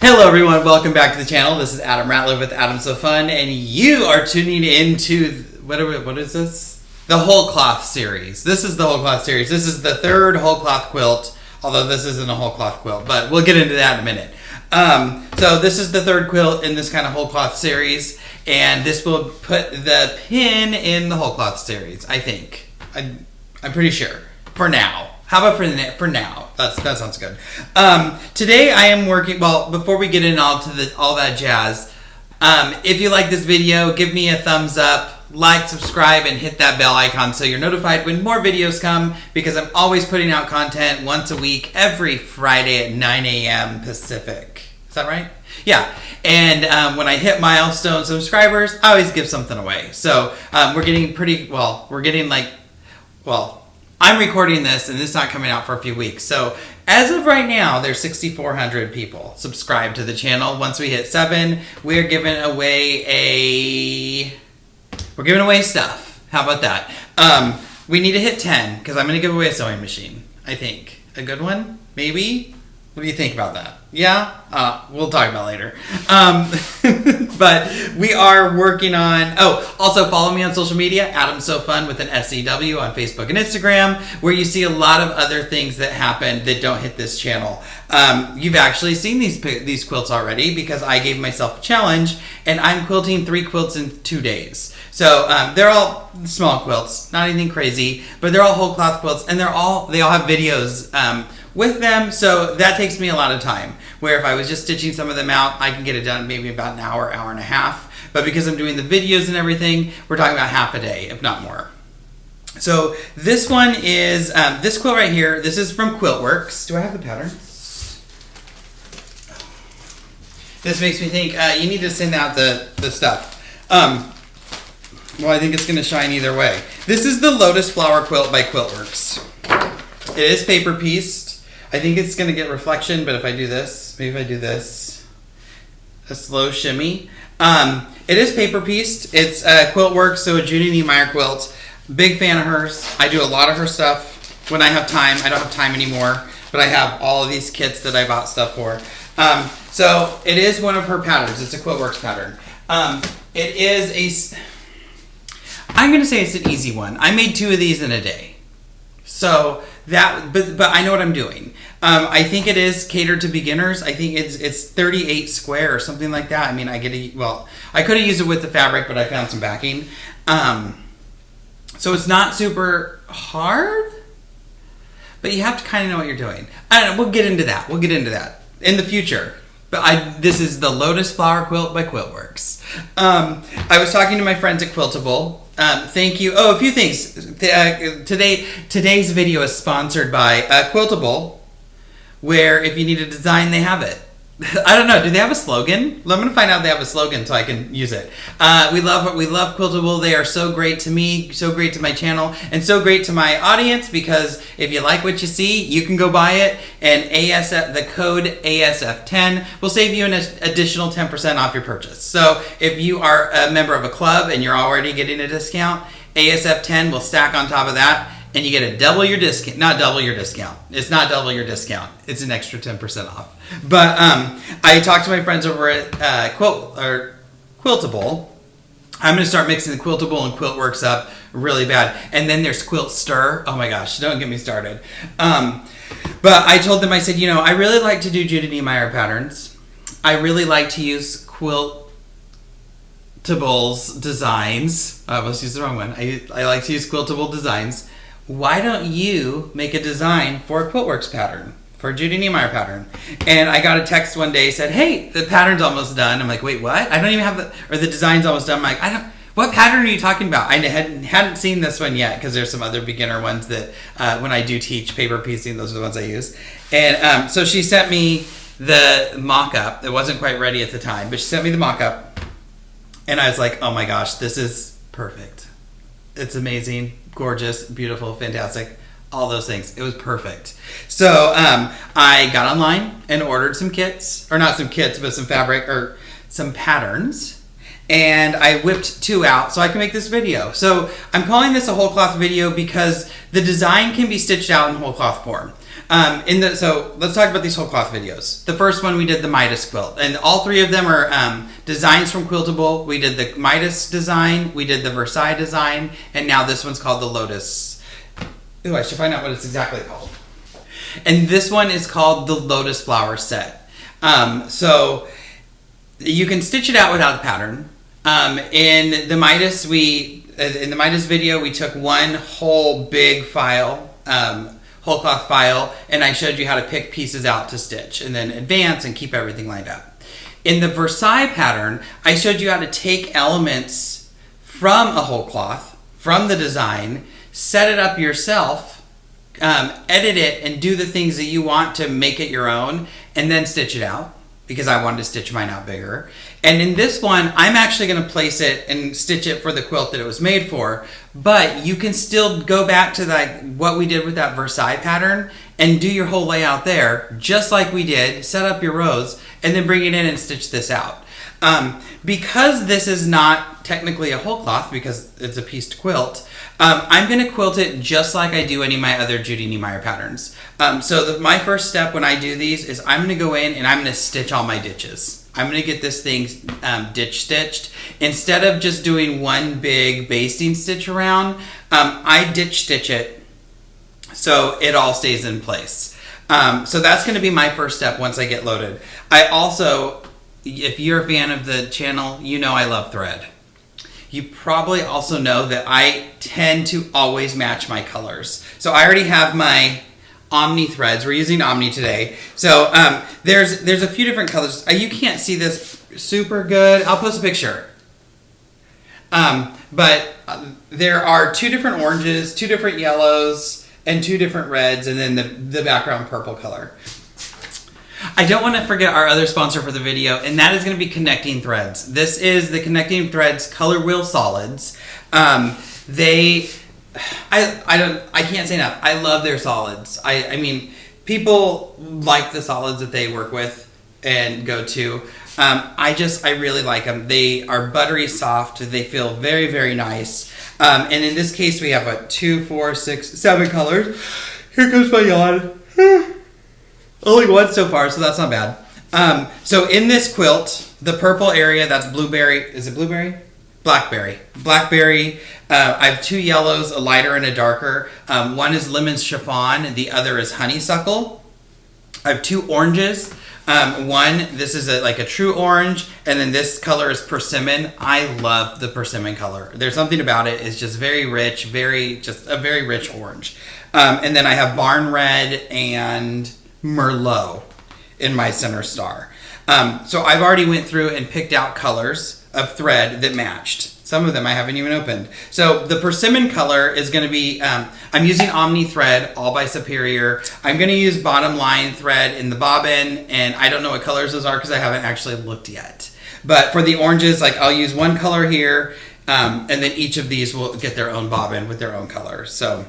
Hello everyone, welcome back to the channel. This is Adam Ratliff with Adam So Fun, and you are tuning into, what is this? The Wholecloth series. This is the Wholecloth series. This is the third Wholecloth quilt, although this isn't a Wholecloth quilt, but we'll get into that in a minute. So this is the third quilt in this kind of Wholecloth series, and this will put the pin in the Wholecloth series, I think. I'm pretty sure, for now. How about for now? That sounds good. Today I am working, well, before we get into all that jazz, if you like this video, give me a thumbs up, like, subscribe, and hit that bell icon so you're notified when more videos come, because I'm always putting out content once a week, every Friday at 9 a.m. Pacific. Is that right? Yeah. And when I hit milestone subscribers, I always give something away. So we're getting I'm recording this and this is not coming out for a few weeks. So as of right now, there's 6,400 people subscribed to the channel. Once we hit 7, we're giving away stuff. How about that? We need to hit 10 because I'm going to give away a sewing machine. I think a good one, maybe. What do you think about that? Yeah? We'll talk about it later. But we are working on... Oh, also follow me on social media, Adam So Fun with an SEW on Facebook and Instagram, where you see a lot of other things that happen that don't hit this channel. You've actually seen these quilts already because I gave myself a challenge, and I'm quilting 3 quilts in 2 days. So they're all small quilts, not anything crazy, but they're all Wholecloth quilts, and they all have videos with them, so that takes me a lot of time. Where if I was just stitching some of them out, I can get it done maybe about an hour, hour and a half. But because I'm doing the videos and everything, we're talking about half a day, if not more. So this one is, this quilt right here, this is from Quiltworx. Do I have the pattern? This makes me think, you need to send out the stuff. Well, I think it's going to shine either way. This is the Lotus Flower quilt by Quiltworx. It is paper pieced. I think it's going to get reflection, but if I do this, maybe if I do this, a slow shimmy. It is paper pieced. It's Quiltworx, so a Judy Niemeyer quilt. Big fan of hers. I do a lot of her stuff when I have time. I don't have time anymore, but I have all of these kits that I bought stuff for. So it is one of her patterns. It's a Quiltworx pattern. It is I'm going to say it's an easy one. I made 2 of these in a day. So that, but I know what I'm doing. I think it is catered to beginners. I think it's 38 square or something like that. I mean, I could have used it with the fabric, but I found some backing. So it's not super hard, but you have to kind of know what you're doing. I don't know. We'll get into that. We'll get into that in the future. But this is the Lotus Flower quilt by Quiltworx. I was talking to my friends at Quiltable. Thank you. Oh, a few things. Today's video is sponsored by Quiltable, where if you need a design, they have it. I don't know. Do they have a slogan? I'm going to find out if they have a slogan so I can use it. We love Quiltable. They are so great to me, so great to my channel, and so great to my audience, because if you like what you see, you can go buy it, and the code ASF10 will save you an additional 10% off your purchase. So if you are a member of a club and you're already getting a discount, ASF10 will stack on top of that, and you get double your discount. Not double your discount. It's not double your discount. It's an extra 10% off. But I talked to my friends over at Quiltable. I'm going to start mixing the Quiltable and Quiltworx up really bad. And then there's Quilt Stir. Oh my gosh, don't get me started. But I told them, I said, you know, I really like to do Judy Niemeyer patterns. I really like to use Quiltable's designs. I almost used the wrong one. I like to use Quiltable designs. Why don't you make a design for a Quiltworx pattern, for a Judy Niemeyer pattern? And I got a text one day, said, hey, the pattern's almost done. I'm like, wait, what? I don't even have the design's almost done. I'm like, what pattern are you talking about? I hadn't seen this one yet, because there's some other beginner ones that when I do teach paper piecing, those are the ones I use. And so she sent me the mock-up. It wasn't quite ready at the time, but she sent me the mock-up. And I was like, oh my gosh, this is perfect. It's amazing. Gorgeous, beautiful, fantastic, all those things. It was perfect. So I got online and ordered some kits, or not some kits, but some fabric or some patterns, and I whipped 2 out so I can make this video. So I'm calling this a Wholecloth video because the design can be stitched out in Wholecloth form. So let's talk about these whole cloth videos. The first one we did the Midas quilt, and all three of them are designs from Quiltable. We did the Midas design, we did the Versailles design, and now this one's called the Lotus. Ooh, I should find out what it's exactly called. And this one is called the Lotus Flower Set. So you can stitch it out without a pattern. In the Midas video, we took one whole big file, whole cloth file, and I showed you how to pick pieces out to stitch and then advance and keep everything lined up. In the Versailles pattern, I showed you how to take elements from a whole cloth, from the design, set it up yourself, edit it, and do the things that you want to make it your own, and then stitch it out, because I wanted to stitch mine out bigger. And in this one, I'm actually going to place it and stitch it for the quilt that it was made for, but you can still go back to what we did with that Versailles pattern and do your whole layout there, just like we did, set up your rows, and then bring it in and stitch this out. Because this is not technically a whole cloth, because it's a pieced quilt, I'm going to quilt it just like I do any of my other Judy Niemeyer patterns. My first step when I do these is I'm going to go in and I'm going to stitch all my ditches. I'm going to get this thing ditch stitched. Instead of just doing one big basting stitch around, I ditch stitch it so it all stays in place. So that's going to be my first step once I get loaded. I also, if you're a fan of the channel, you know I love thread. You probably also know that I tend to always match my colors. So I already have my Omni threads. We're using Omni today. So there's a few different colors. You can't see this super good. I'll post a picture. But there are 2 different oranges, 2 different yellows, and 2 different reds, and then the background purple color. I don't want to forget our other sponsor for the video, and that is going to be Connecting Threads. This is the Connecting Threads Color Wheel Solids. I can't say enough. I love their solids. I mean, people like the solids that they work with and go to. I really like them. They are buttery soft. They feel very, very nice. And in this case, we have 2, 4, 6, 7 colors. Here comes my yawn. Only one so far, so that's not bad. So in this quilt, the purple area, that's blueberry. Is it blueberry? Blackberry. Blackberry. I have 2 yellows, a lighter and a darker. One is lemon chiffon, the other is honeysuckle. I have 2 oranges. This is a true orange, and then this color is persimmon. I love the persimmon color. There's something about it. It's just very rich, just a very rich orange. And then I have barn red and Merlot in my center star. So I've already went through and picked out colors of thread that matched. Some of them I haven't even opened. So the persimmon color is going to be, I'm using Omni thread, all by Superior. I'm going to use bottom line thread in the bobbin, and I don't know what colors those are because I haven't actually looked yet. But for the oranges, I'll use one color here, and then each of these will get their own bobbin with their own color. So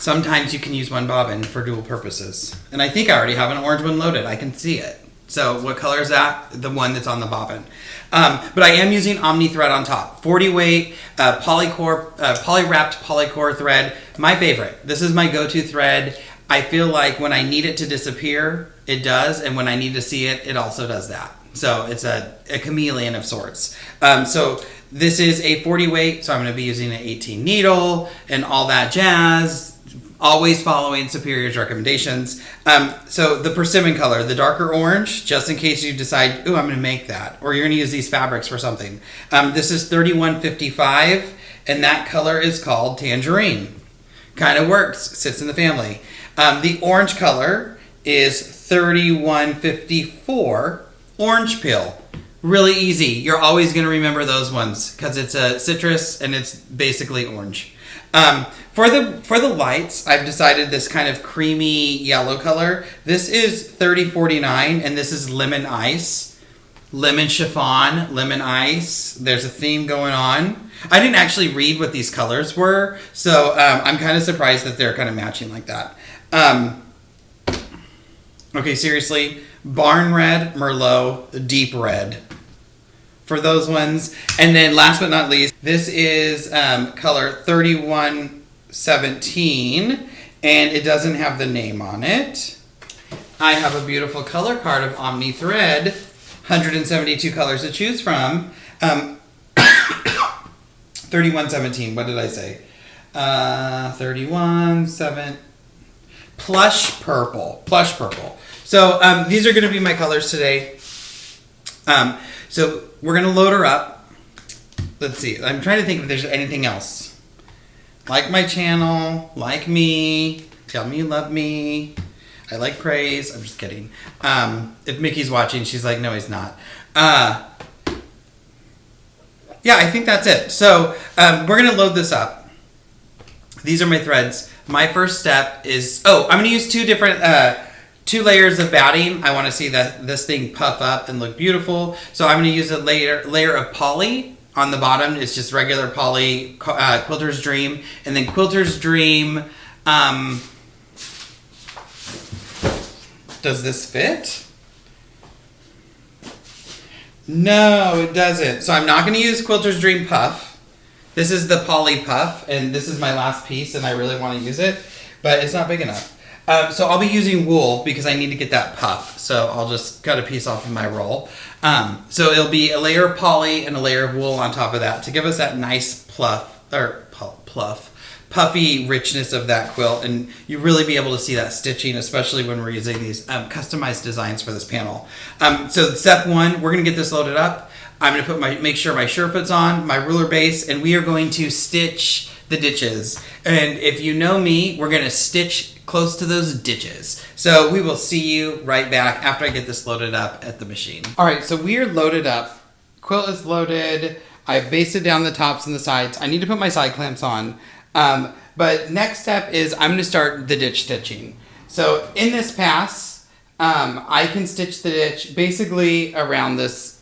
sometimes you can use one bobbin for dual purposes. And I think I already have an orange one loaded. I can see it. So what color is that? The one that's on the bobbin. But I am using Omni thread on top. 40 weight, poly-wrapped polycore thread. My favorite. This is my go-to thread. I feel like when I need it to disappear, it does. And when I need to see it, it also does that. So it's a chameleon of sorts. So this is a 40 weight, so I'm going to be using an 18 needle and all that jazz. Always following Superior's recommendations. So the persimmon color, the darker orange, just in case you decide, ooh, I'm going to make that. Or you're going to use these fabrics for something. This is 3155, and that color is called Tangerine. Kind of works, sits in the family. The orange color is 3154, Orange Peel. Really easy. You're always going to remember those ones because it's a citrus and it's basically orange. For the lights, I've decided this kind of creamy yellow color. This is 3049, and this is lemon ice. Lemon chiffon, lemon ice. There's a theme going on. I didn't actually read what these colors were, so I'm kind of surprised that they're kind of matching like that. Okay, seriously, barn red, Merlot, deep red. For those ones. And then last but not least, this is color 3117, and it doesn't have the name on it. I have a beautiful color card of Omni thread, 172 colors to choose from. 3117, what did I say? 31.7. Plush purple. So these are going to be my colors today. So we're going to load her up. Let's see. I'm trying to think if there's anything else. Like my channel. Like me. Tell me you love me. I like praise. I'm just kidding. If Mickey's watching, she's like, no, he's not. Yeah, I think that's it. So we're going to load this up. These are my threads. My first step is, I'm going to use two layers of batting. I want to see that this thing puff up and look beautiful. So I'm going to use a layer of poly on the bottom. It's just regular poly, Quilter's Dream. And then Quilter's Dream, does this fit? No, it doesn't. So I'm not going to use Quilter's Dream Puff. This is the poly puff, and this is my last piece, and I really want to use it, but it's not big enough. So I'll be using wool because I need to get that puff. So I'll just cut a piece off of my roll. So it'll be a layer of poly and a layer of wool on top of that to give us that nice puffy richness of that quilt, and you really be able to see that stitching, especially when we're using these customized designs for this panel. So step one, we're going to get this loaded up. I'm going to make sure my Surefoot's on, my ruler base, and we are going to stitch the ditches. And if you know me, we're going to stitch close to those ditches. So we will see you right back after I get this loaded up at the machine. All right, so we are loaded up. Quilt is loaded. I've basted down the tops and the sides. I need to put my side clamps on. But next step is I'm going to start the ditch stitching. So in this pass, I can stitch the ditch basically around this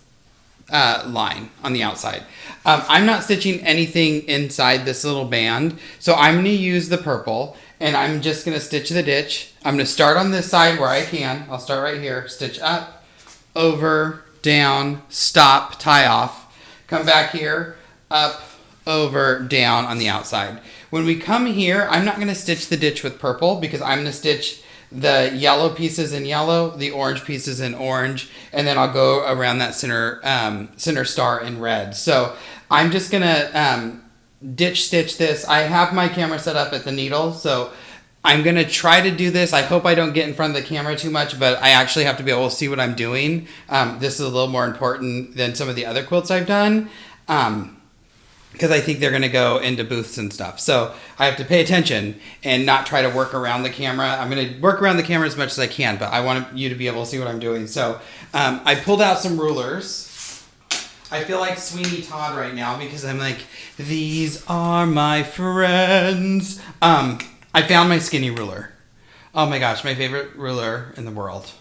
line on the outside. I'm not stitching anything inside this little band, so I'm going to use the purple, and I'm just going to stitch the ditch. I'm going to start on this side where I can. I'll start right here. Stitch up, over, down, stop, tie off. Come back here, up, over, down on the outside. When we come here, I'm not going to stitch the ditch with purple because I'm going to stitch the yellow pieces in yellow, the orange pieces in orange, and then I'll go around that center star in red. So I'm just going to ditch stitch this. I have my camera set up at the needle, so I'm going to try to do this. I hope I don't get in front of the camera too much, but I actually have to be able to see what I'm doing. This is a little more important than some of the other quilts I've done. Because I think they're going to go into booths and stuff. So I have to pay attention and not try to work around the camera. I'm going to work around the camera as much as I can, but I want you to be able to see what I'm doing. So I pulled out some rulers. I feel like Sweeney Todd right now because I'm like, these are my friends. I found my skinny ruler. Oh my gosh, my favorite ruler in the world.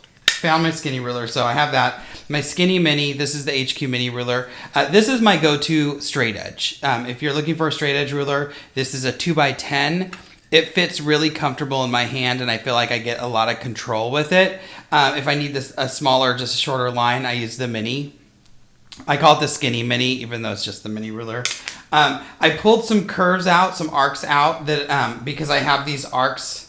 Found my skinny ruler, so I have that. My skinny mini, this is the HQ mini ruler. This is my go-to straight edge. If you're looking for a straight edge ruler, this is a 2x10. It fits really comfortable in my hand, and I feel like I get a lot of control with it. If I need a smaller, just a shorter line, I use the mini. I call it the skinny mini, even though it's just the mini ruler. I pulled some curves out, some arcs out, that because I have these arcs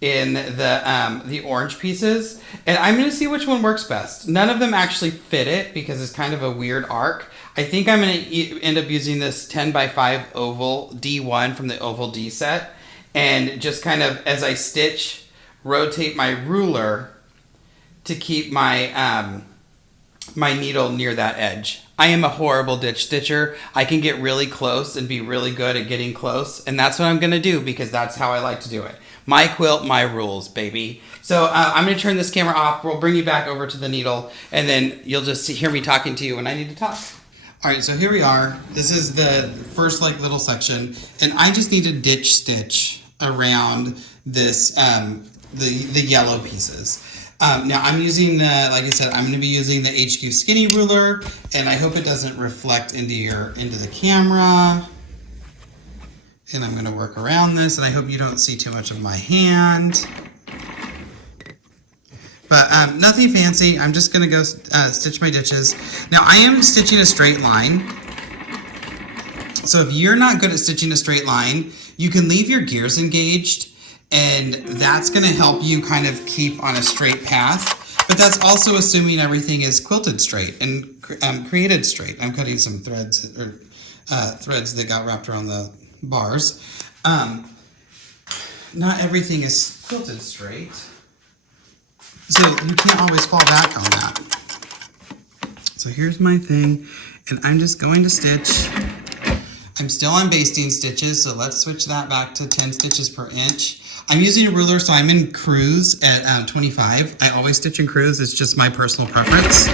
in the orange pieces, and I'm going to see which one works best. None of them actually fit it because it's kind of a weird arc. I think I'm going to end up using this 10x5 oval D1 from the Oval D set, and just kind of as I stitch, rotate my ruler to keep my my needle near that edge. I am a horrible ditch stitcher. I can get really close and be really good at getting close, and that's what I'm going to do because that's how I like to do it. My quilt, my rules, baby. So I'm going to turn this camera off. We'll bring you back over to the needle, and then you'll just hear me talking to you when I need to talk. All right, so here we are. This is the first little section, and I just need to ditch stitch around this the yellow pieces. Now I'm using like I said, I'm going to be using the HQ skinny ruler, and I hope it doesn't reflect into the camera. And I'm going to work around this, and I hope you don't see too much of my hand. But nothing fancy. I'm just going to go stitch my ditches. Now, I am stitching a straight line. So if you're not good at stitching a straight line, you can leave your gears engaged And that's gonna help you kind of keep on a straight path, but that's also assuming everything is quilted straight and created straight. I'm cutting some threads, or threads that got wrapped around the bars. Not everything is quilted straight, so you can't always fall back on that. So here's my thing, and I'm just going to stitch. I'm still on basting stitches, so let's switch that back to 10 stitches per inch. I'm using a ruler, so I'm in cruise at 25. I always stitch in cruise, it's just my personal preference.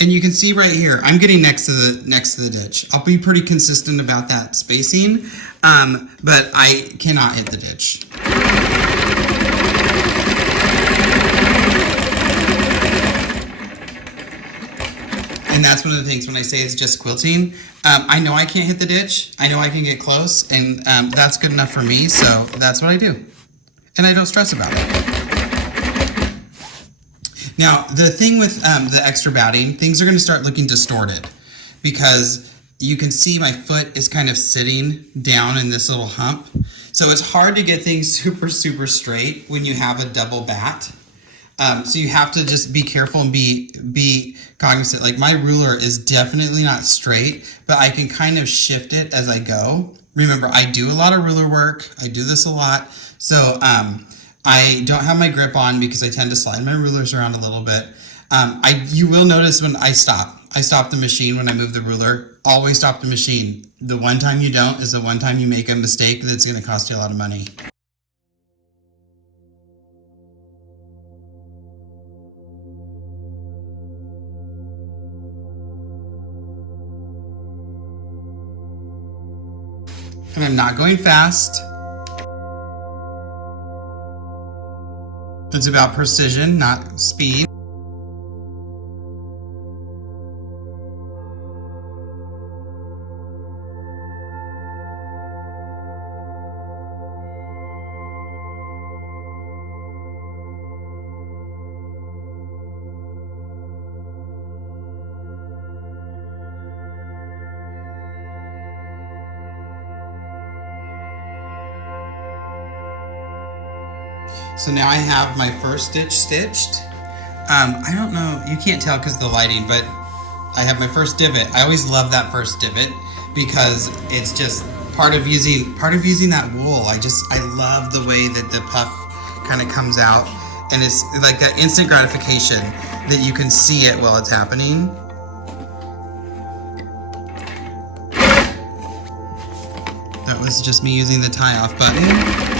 And you can see right here, I'm getting next to the ditch. I'll be pretty consistent about that spacing, but I cannot hit the ditch. And that's one of the things when I say it's just quilting. I know I can't hit the ditch. I know I can get close, and that's good enough for me, so that's what I do. And I don't stress about it. Now, the thing with the extra batting, things are going to start looking distorted because you can see my foot is kind of sitting down in this little hump. So it's hard to get things super, super straight when you have a double bat. So you have to just be careful and be cognizant. Like my ruler is definitely not straight, but I can kind of shift it as I go. Remember, I do a lot of ruler work. I do this a lot. So I don't have my grip on because I tend to slide my rulers around a little bit. You will notice when I stop the machine when I move the ruler. Always stop the machine. The one time you don't is the one time you make a mistake that's going to cost you a lot of money. And I'm not going fast. It's about precision, not speed. So now I have my first stitch stitched. I don't know, you can't tell because of the lighting, but I have my first divot. I always love that first divot because it's just part of using that wool. I love the way that the puff kind of comes out, and it's like that instant gratification that you can see it while it's happening. That was just me using the tie off button.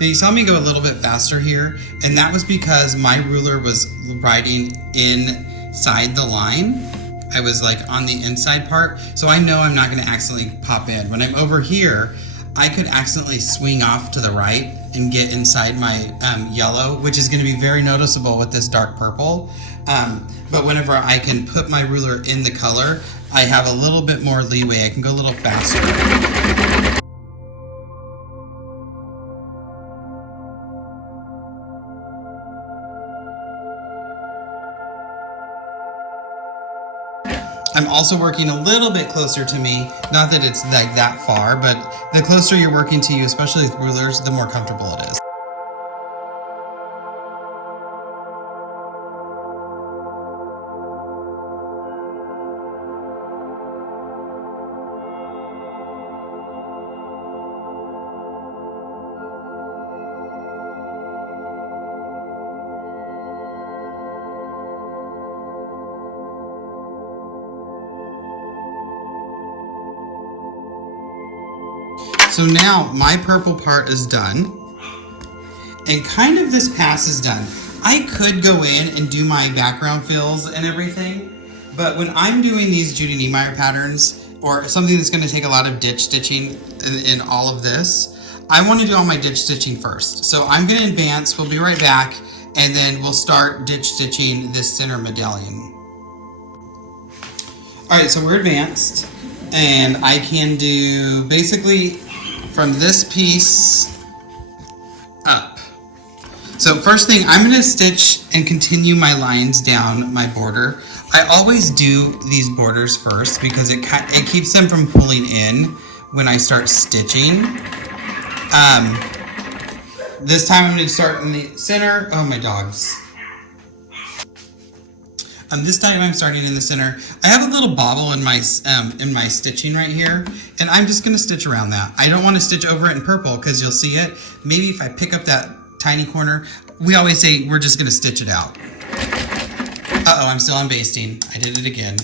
Now you saw me go a little bit faster here, and that was because my ruler was riding inside the line. I was like on the inside part, so I know I'm not gonna accidentally pop in. When I'm over here, I could accidentally swing off to the right and get inside my yellow, which is gonna be very noticeable with this dark purple. But whenever I can put my ruler in the color, I have a little bit more leeway. I can go a little faster. I'm also working a little bit closer to me, not that it's like that far, but the closer you're working to you, especially with rulers, the more comfortable it is. So now my purple part is done, and kind of this pass is done. I could go in and do my background fills and everything, but when I'm doing these Judy Niemeyer patterns, or something that's going to take a lot of ditch stitching in all of this, I want to do all my ditch stitching first. So I'm going to advance, we'll be right back, and then we'll start ditch stitching this center medallion. Alright, so we're advanced, and I can do basically from this piece up. So first thing, I'm going to stitch and continue my lines down my border. I always do these borders first because it keeps them from pulling in when I start stitching. This time I'm going to start in the center. Oh, my dogs. This time I'm starting in the center. I have a little bobble in my stitching right here, and I'm just going to stitch around that. I don't want to stitch over it in purple because you'll see it. Maybe if I pick up that tiny corner, we always say we're just going to stitch it out. Uh-oh, I'm still on basting. I did it again.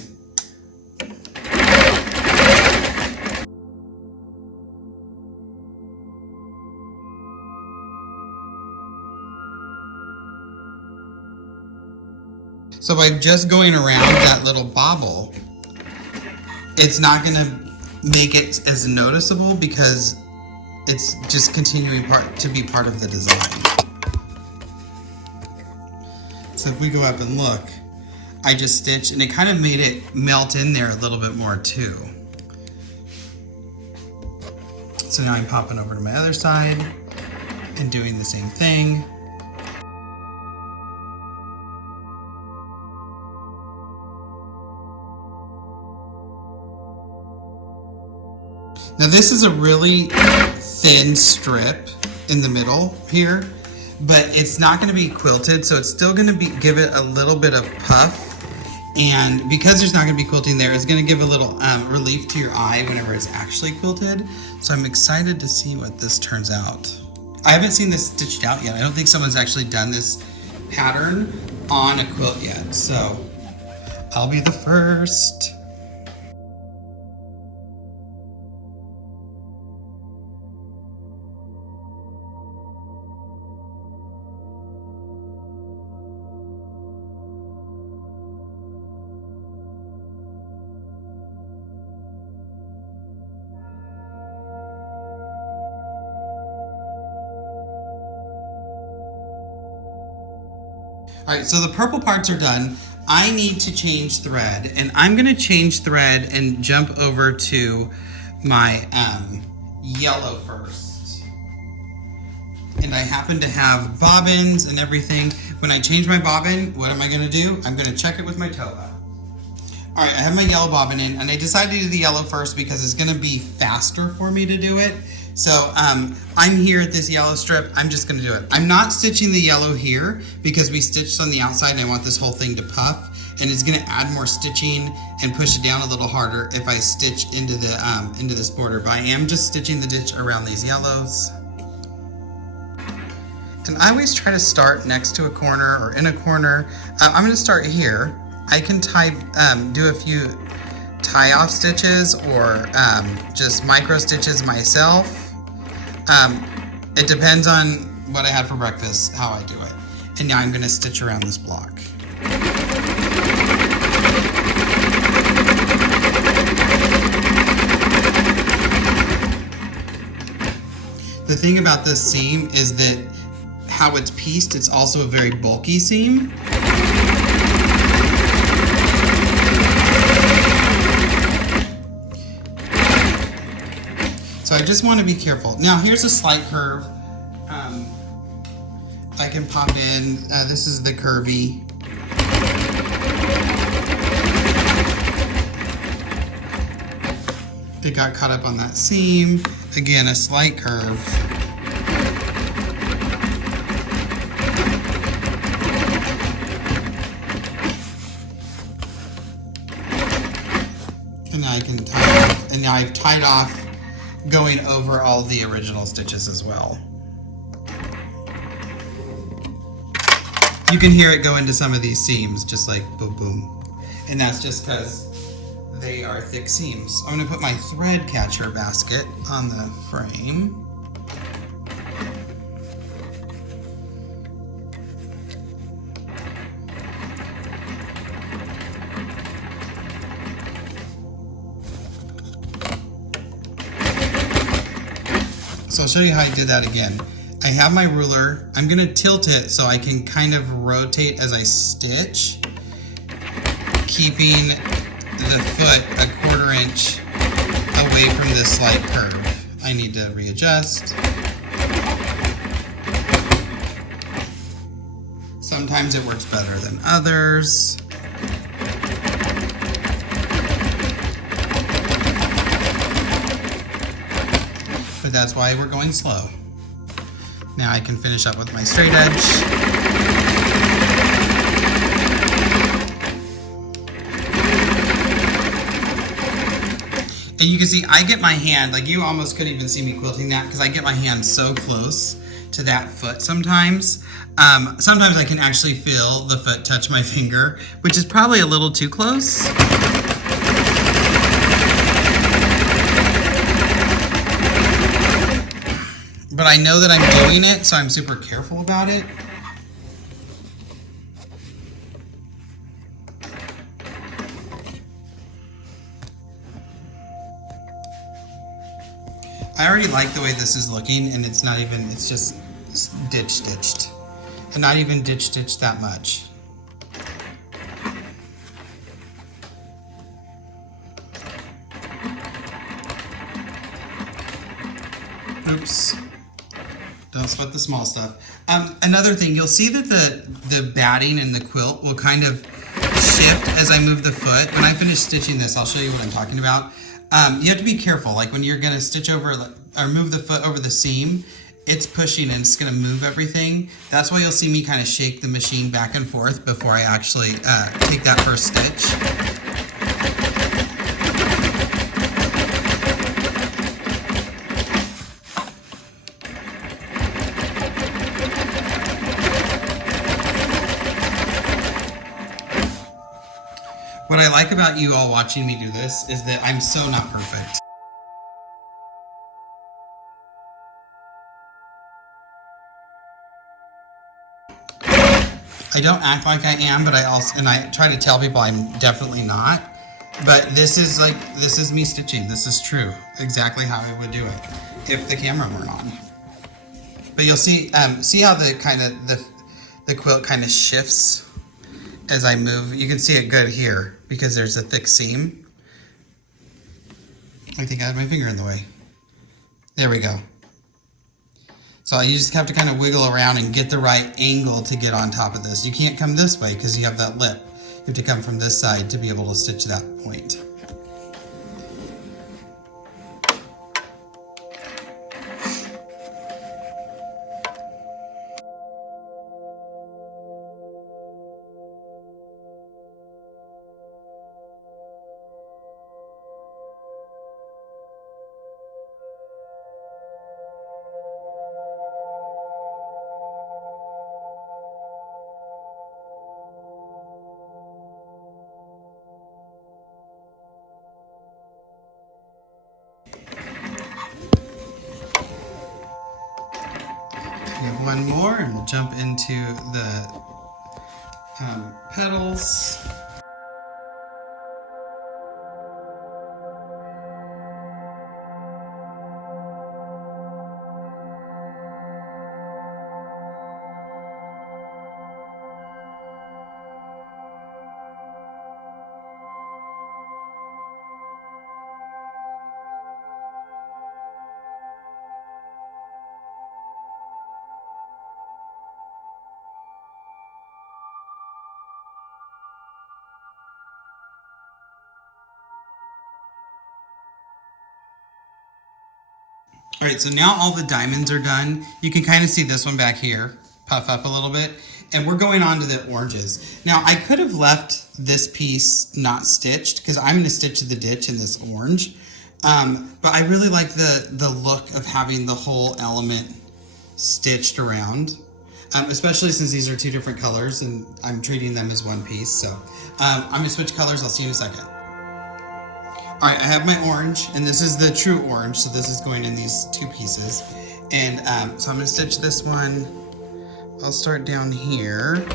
So by just going around that little bobble, it's not going to make it as noticeable because it's just continuing to be part of the design. So if we go up and look, I just stitched and it kind of made it melt in there a little bit more too. So now I'm popping over to my other side and doing the same thing. Now this is a really thin strip in the middle here, but it's not going to be quilted, so it's still going to give it a little bit of puff. And because there's not going to be quilting there, it's going to give a little relief to your eye whenever it's actually quilted. So I'm excited to see what this turns out. I haven't seen this stitched out yet. I don't think someone's actually done this pattern on a quilt yet, so I'll be the first. All right, so the purple parts are done. I need to change thread, and I'm gonna change thread and jump over to my yellow first. And I happen to have bobbins and everything. When I change my bobbin, what am I gonna do? I'm gonna check it with my toba. All right, I have my yellow bobbin in, and I decided to do the yellow first because it's gonna be faster for me to do it. So I'm here at this yellow strip, I'm just gonna do it. I'm not stitching the yellow here because we stitched on the outside and I want this whole thing to puff, and it's gonna add more stitching and push it down a little harder if I stitch into this border, but I am just stitching the ditch around these yellows. And I always try to start next to a corner or in a corner. I'm gonna start here. I can do a few tie-off stitches or just micro stitches myself. It depends on what I had for breakfast, how I do it. And now I'm gonna stitch around this block. The thing about this seam is that how it's pieced, it's also a very bulky seam. So I just want to be careful. Now here's a slight curve. I can pop in, this is the curvy. It got caught up on that seam. Again, a slight curve. And I can tie off, and now I've tied off going over all the original stitches as well. You can hear it go into some of these seams, just like boom, boom. And that's just because they are thick seams. I'm gonna put my thread catcher basket on the frame. So I'll show you how I did that again. I have my ruler. I'm gonna tilt it so I can kind of rotate as I stitch, keeping the foot a 1/4 inch away from this slight curve. I need to readjust. Sometimes it works better than others. But that's why we're going slow. Now I can finish up with my straight edge. And you can see I get my hand, like you almost couldn't even see me quilting that because I get my hand so close to that foot sometimes. Sometimes I can actually feel the foot touch my finger, which is probably a little too close. But I know that I'm doing it, so I'm super careful about it. I already like the way this is looking, and it's not even, it's just ditch stitched. And not even ditch stitched that much. Oops. Don't sweat the small stuff. Another thing, you'll see that the batting and the quilt will kind of shift as I move the foot. When I finish stitching this, I'll show you what I'm talking about. You have to be careful, like when you're gonna stitch over or move the foot over the seam, it's pushing and it's gonna move everything. That's why you'll see me kind of shake the machine back and forth before I actually take that first stitch. What I like about you all watching me do this is that I'm so not perfect. I don't act like I am, but I try to tell people I'm definitely not. But this is me stitching. This is true, exactly how I would do it if the camera weren't on. But you'll see how the quilt kind of shifts as I move. You can see it good here because there's a thick seam. I think I had my finger in the way. There we go. So you just have to kind of wiggle around and get the right angle to get on top of this. You can't come this way because you have that lip. You have to come from this side to be able to stitch that point. One more and we'll jump into the petals. All right, so now all the diamonds are done. You can kind of see this one back here puff up a little bit. And we're going on to the oranges. Now, I could have left this piece not stitched because I'm going to stitch the ditch in this orange. But I really like the look of having the whole element stitched around, especially since these are two different colors and I'm treating them as one piece. So I'm going to switch colors. I'll see you in a second. All right, I have my orange, and this is the true orange, so this is going in these two pieces. And so I'm going to stitch this one. I'll start down here.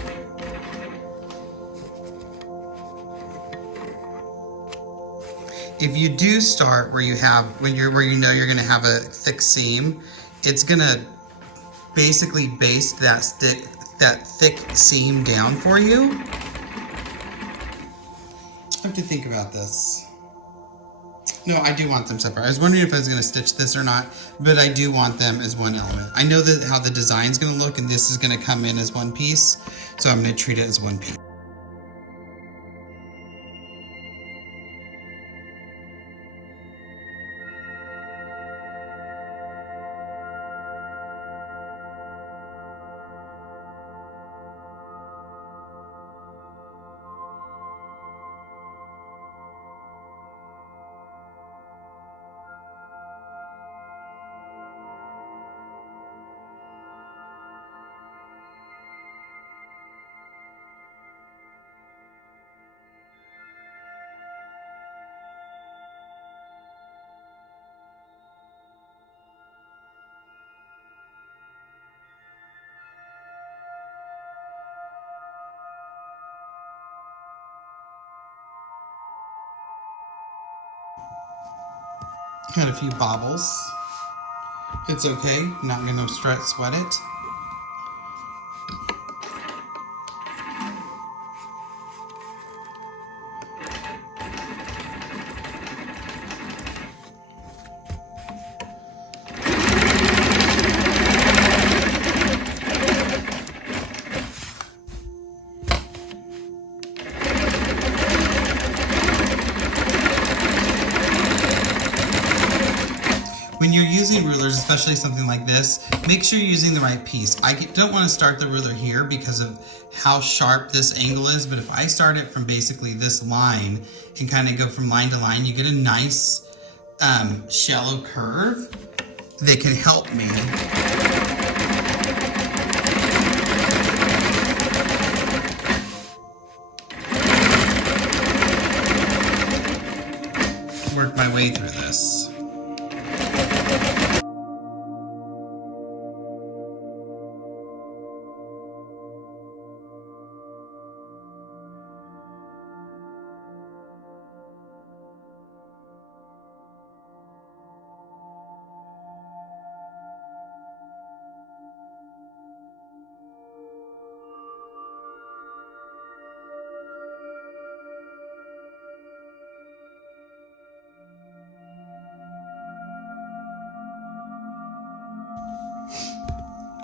If you do start where you have where you know you're going to have a thick seam, it's going to basically baste that thick seam down for you. I have to think about this. No, I do want them separate. I was wondering if I was going to stitch this or not, but I do want them as one element. I know that how the design's going to look, and this is going to come in as one piece, so I'm going to treat it as one piece. Had a few bobbles. It's okay, not gonna sweat it. When you're using rulers, especially something like this, make sure you're using the right piece. I don't want to start the ruler here because of how sharp this angle is, but if I start it from basically this line and kind of go from line to line, you get a nice shallow curve that can help me. Work my way through this.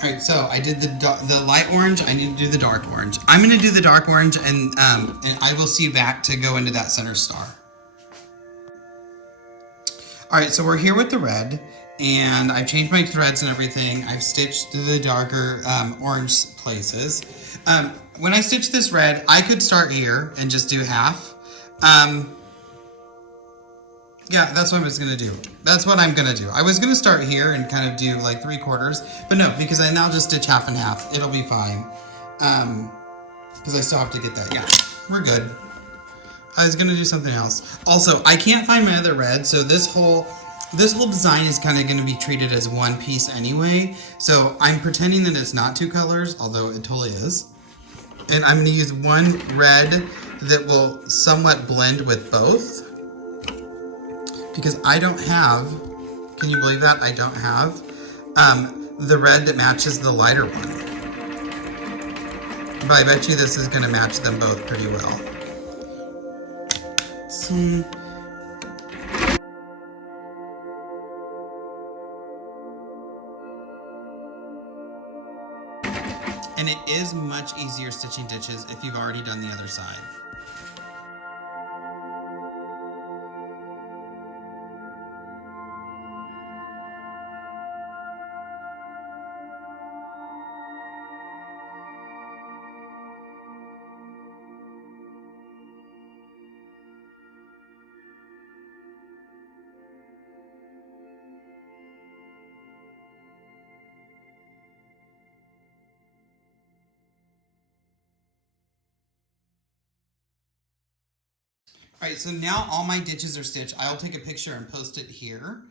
All right, so I did the light orange. I need to do the dark orange. I'm going to do the dark orange, and I will see you back to go into that center star. All right, so we're here with the red, and I've changed my threads and everything. I've stitched the darker orange places. When I stitch this red, I could start here and just do half. Yeah, that's what I was gonna do. That's what I'm gonna do. I was gonna start here and kind of do like 3/4, but no, because I now just stitch half and half. It'll be fine. Because I still have to get that. Yeah, we're good. I was gonna do something else. Also, I can't find my other red, so this whole design is kind of gonna be treated as one piece anyway. So I'm pretending that it's not two colors, although it totally is. And I'm gonna use one red that will somewhat blend with both. Because I don't have, can you believe that? I don't have the red that matches the lighter one. But I bet you this is gonna match them both pretty well. And it is much easier stitching ditches if you've already done the other side. All right, so now all my ditches are stitched. I'll take a picture and post it here.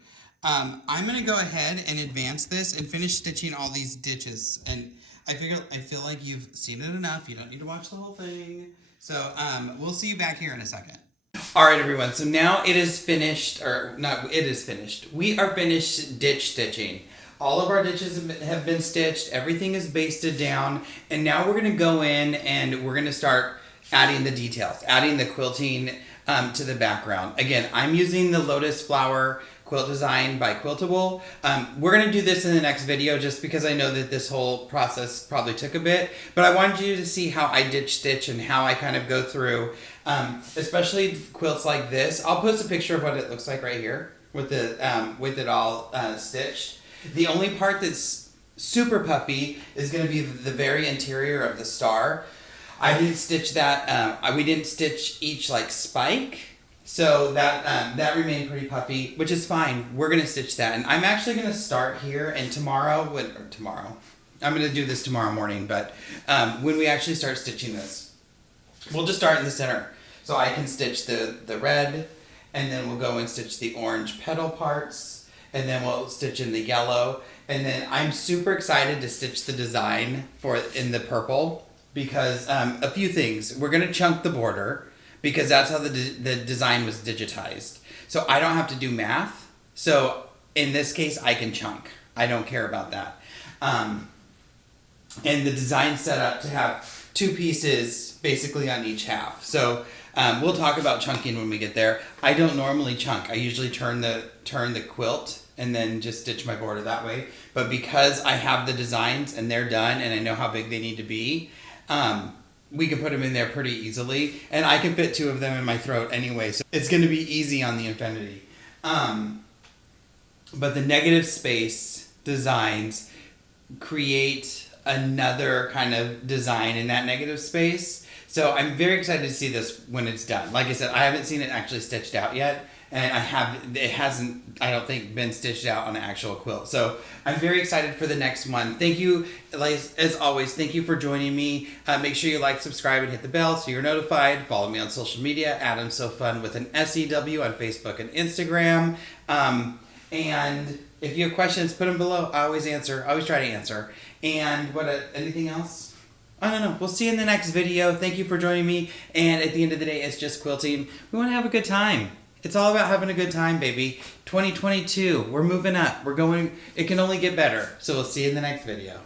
I'm gonna go ahead and advance this and finish stitching all these ditches. And I feel like you've seen it enough. You don't need to watch the whole thing. So we'll see you back here in a second. All right, everyone, so now it is finished, or not, it is finished. We are finished ditch stitching. All of our ditches have been stitched. Everything is basted down. And now we're gonna go in and we're gonna start adding the details, adding the quilting to the background. Again, I'm using the Lotus Flower quilt design by Quiltable. We're going to do this in the next video just because I know that this whole process probably took a bit, but I wanted you to see how I ditch stitch and how I kind of go through, especially quilts like this. I'll post a picture of what it looks like right here with it all stitched. The only part that's super puffy is going to be the very interior of the star. I didn't stitch that. We didn't stitch each like spike. So that remained pretty puffy, which is fine. We're going to stitch that. And I'm actually going to start here, and tomorrow, I'm going to do this tomorrow morning, but when we actually start stitching this, we'll just start in the center. So I can stitch the red, and then we'll go and stitch the orange petal parts, and then we'll stitch in the yellow. And then I'm super excited to stitch the design in the purple, because a few things. We're going to chunk the border, because that's how the design was digitized. So I don't have to do math. So in this case, I can chunk. I don't care about that. And the design's set up to have 2 pieces basically on each half. So we'll talk about chunking when we get there. I don't normally chunk. I usually turn the quilt and then just stitch my border that way. But because I have the designs and they're done and I know how big they need to be, we can put them in there pretty easily, and I can fit 2 of them in my throat anyway, so it's going to be easy on the infinity. But the negative space designs create another kind of design in that negative space. So I'm very excited to see this when it's done. Like I said, I haven't seen it actually stitched out yet, and it hasn't, I don't think, been stitched out on an actual quilt. So I'm very excited for the next one. Thank you, as always, thank you for joining me. Make sure you like, subscribe, and hit the bell so you're notified. Follow me on social media, Adam's So Fun with an SEW on Facebook and Instagram. And if you have questions, put them below. I always answer. I always try to answer. And anything else? I don't know. We'll see you in the next video. Thank you for joining me. And at the end of the day, it's just quilting. We want to have a good time. It's all about having a good time, baby. 2022, we're moving up. We're going, it can only get better. So we'll see you in the next video.